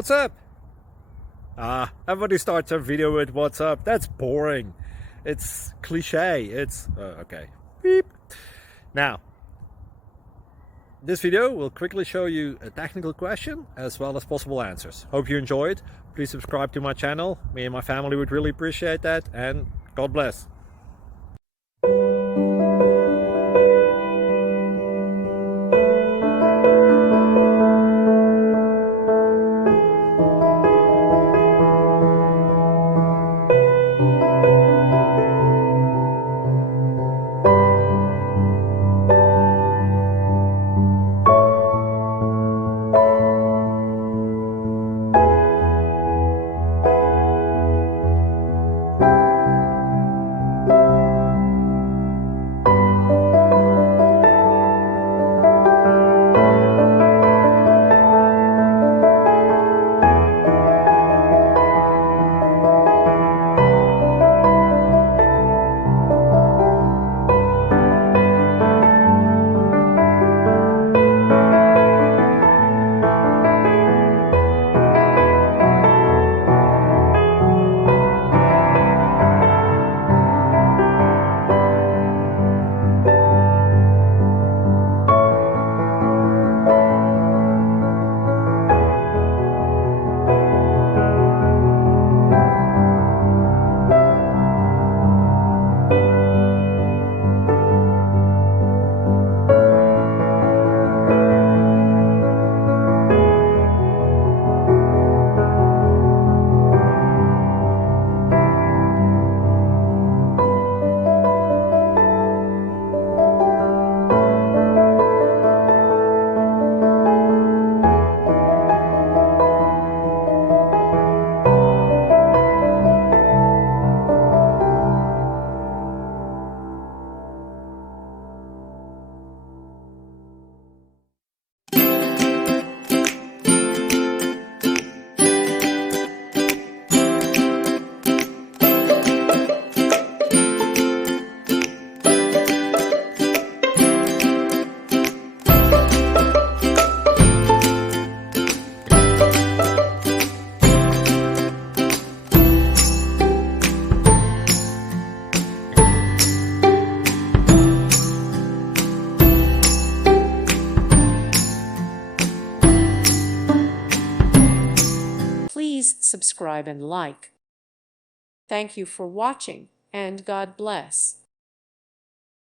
What's up? Everybody starts a video with what's up. That's boring. It's cliche. It's okay. Beep. Now, this video will quickly show you a technical question as well as possible answers. Hope you enjoyed. Please subscribe to my channel. Me and my family would really appreciate that, and God bless. Please subscribe and like. Thank you for watching, and God bless.